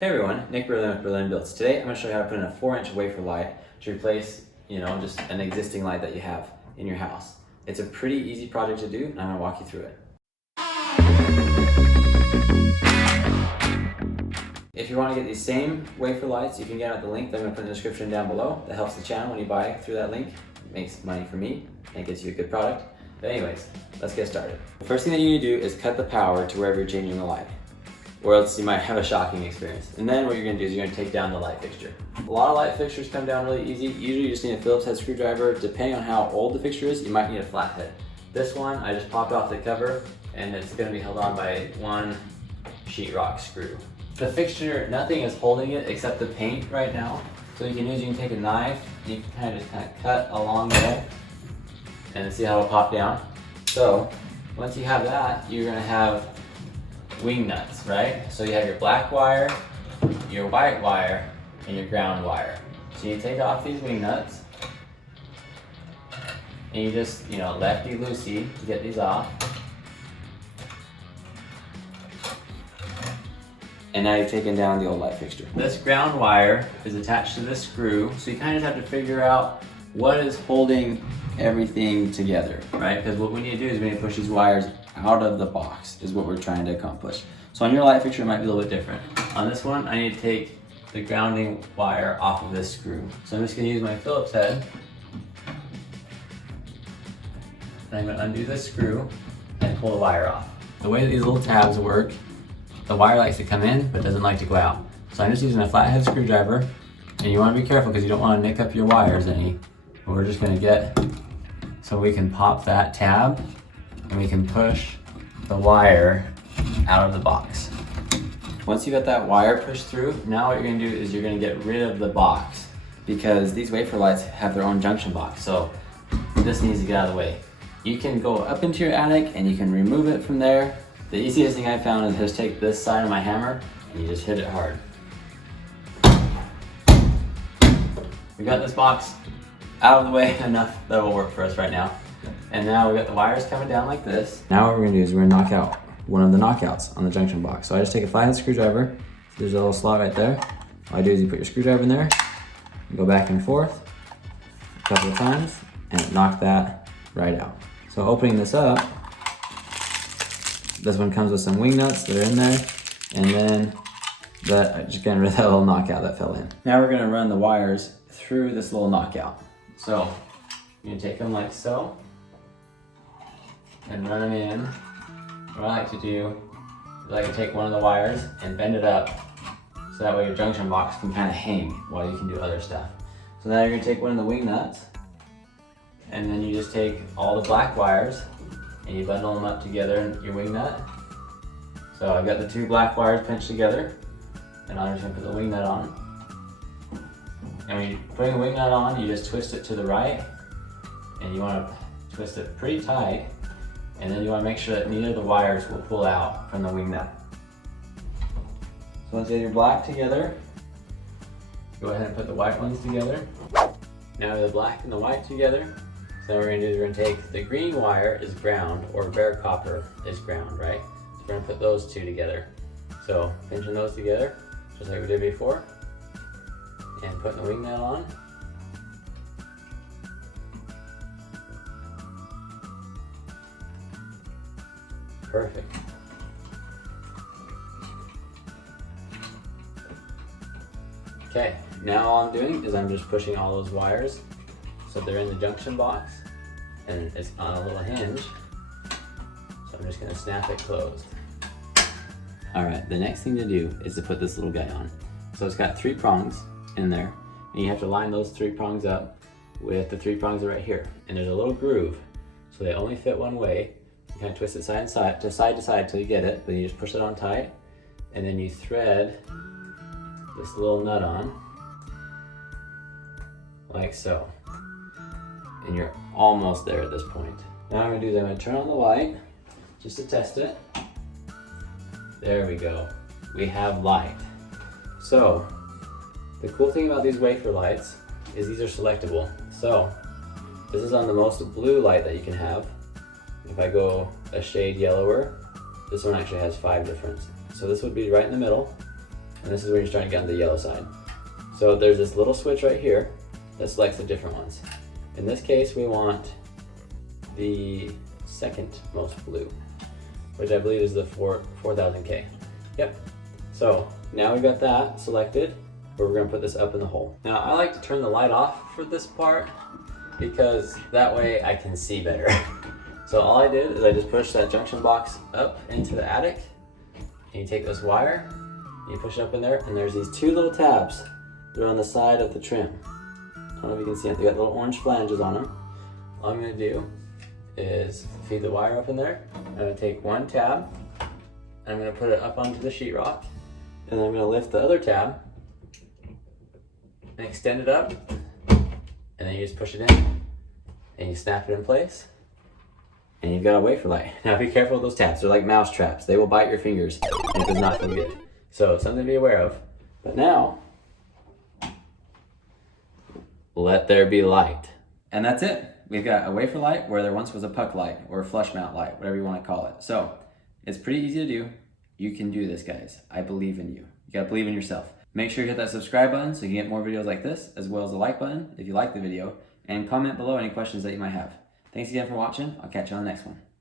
Hey everyone, Nick Berlin with Berlin Builds. Today I'm going to show you how to put in a 4-inch wafer light to replace, just an existing light that you have in your house. It's a pretty easy project to do, and I'm going to walk you through it. If you want to get these same wafer lights, you can get them at the link that I'm going to put in the description down below. That helps the channel when you buy through that link. It makes money for me and gets you a good product. But anyways, let's get started. The first thing that you need to do is cut the power to wherever you're changing the light, or else you might have a shocking experience. And then what you're gonna do is you're gonna take down the light fixture. A lot of light fixtures come down really easy. Usually you just need a Phillips head screwdriver. Depending on how old the fixture is, you might need a flat head. This one, I just popped off the cover and it's gonna be held on by one sheetrock screw. The fixture, nothing is holding it except the paint right now. So what you can take a knife and you can just cut along there and see how it'll pop down. So once you have that, you're gonna have wing nuts, right? So you have your black wire, your white wire, and your ground wire. So you take off these wing nuts, and you just, lefty-loosey to get these off. And now you've taken down the old light fixture. This ground wire is attached to this screw, so you kind of have to figure out what is holding everything together, right? Because what we need to do is we need to push these wires out of the box is what we're trying to accomplish. So on your light fixture it might be a little bit different. On this one I need to take the grounding wire off of this screw. So I'm just going to use my Phillips head and I'm going to undo this screw and pull the wire off. The way that these little tabs work, the wire likes to come in but doesn't like to go out. So I'm just using a flathead screwdriver, and you want to be careful because you don't want to nick up your wires any. But we're just going to so we can pop that tab and we can push the wire out of the box. Once you got that wire pushed through, now what you're gonna do is you're gonna get rid of the box, because these wafer lights have their own junction box, so this needs to get out of the way. You can go up into your attic and you can remove it from there. The easiest thing I found is just take this side of my hammer and you just hit it hard. We got this box out of the way enough that will work for us right now. And now we've got the wires coming down like this. Now what we're gonna do is we're gonna knock out one of the knockouts on the junction box. So I just take a flathead screwdriver. There's a little slot right there. All I do is you put your screwdriver in there, you go back and forth a couple of times, and knock that right out. So opening this up, this one comes with some wing nuts that are in there, and then just getting rid of that little knockout that fell in. Now we're gonna run the wires through this little knockout. So you're gonna take them like so, and run them in. What I like to do is I can take one of the wires and bend it up so that way your junction box can kind of hang while you can do other stuff. So now you're going to take one of the wing nuts, and then you just take all the black wires and you bundle them up together in your wing nut. So I've got the two black wires pinched together, and I'm just going to put the wing nut on. And when you put the wing nut on, you just twist it to the right, and you want to twist it pretty tight. And then you want to make sure that neither of the wires will pull out from the wing nut. So once you get your black together, go ahead and put the white ones together. Now we have the black and the white together. So what we're going to do is we're going to take the green wire is ground, or bare copper is ground, right? So we're going to put those two together. So pinching those together, just like we did before, and putting the wing nut on. Perfect. Okay, now all I'm doing is I'm just pushing all those wires so they're in the junction box, and it's on a little hinge. So I'm just gonna snap it closed. All right, the next thing to do is to put this little guy on. So it's got 3 prongs in there, and you have to line those 3 prongs up with the 3 prongs right here. And there's a little groove, so they only fit one way. You kind of twist it side to side till you get it, but you just push it on tight, and then you thread this little nut on, like so. And you're almost there at this point. Now what I'm gonna do is I'm gonna turn on the light, just to test it. There we go. We have light. So, the cool thing about these wafer lights is these are selectable. So, this is on the most blue light that you can have. If I go a shade yellower, this one actually has 5 different. So this would be right in the middle. and this is where you're starting to get on the yellow side. So there's this little switch right here that selects the different ones. In this case, we want the second most blue, which I believe is the 4000K. Yep. So now we've got that selected, where we're gonna put this up in the hole. Now I like to turn the light off for this part because that way I can see better. So all I did is I just pushed that junction box up into the attic, and you take this wire, and you push it up in there, and there's these two little tabs. They're on the side of the trim. I don't know if you can see it. They got little orange flanges on them. All I'm gonna do is feed the wire up in there. I'm gonna take one tab, and I'm gonna put it up onto the sheetrock, and then I'm gonna lift the other tab and extend it up, and then you just push it in, and you snap it in place, and you've got a wafer light. Now be careful with those tabs. They're like mouse traps. They will bite your fingers, and it does not feel good. So it's something to be aware of. But now, let there be light. And that's it. We've got a wafer light where there once was a puck light or a flush mount light, whatever you want to call it. So it's pretty easy to do. You can do this, guys. I believe in you. You gotta believe in yourself. Make sure you hit that subscribe button so you can get more videos like this, as well as the like button if you like the video, and comment below any questions that you might have. Thanks again for watching. I'll catch you on the next one.